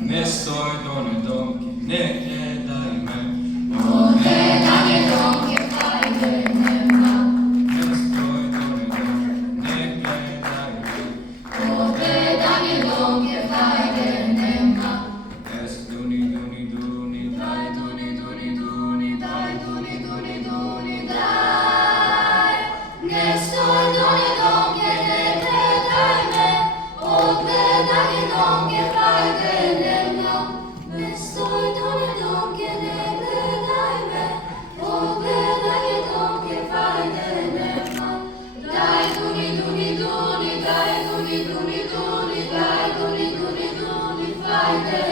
Ne stoj done domke, ne gledaj me. Ogledanje domke fajde nema. Ne stoj done domke, ne gledaj me. Ogledanje domke fajde nema. Es duni, duni, duni, daj, duni, duni, duni, daj, duni, duni, duni, Daj, ne stoj done domke, ne gledaj me. Ogledanje domke fajde nema. Ne stoj done domke, ne gledaj me. Ogledanje domke fajde nema. Daj duni, duni, duni, daj duni, duni, duni, daj duni, duni, duni, fajde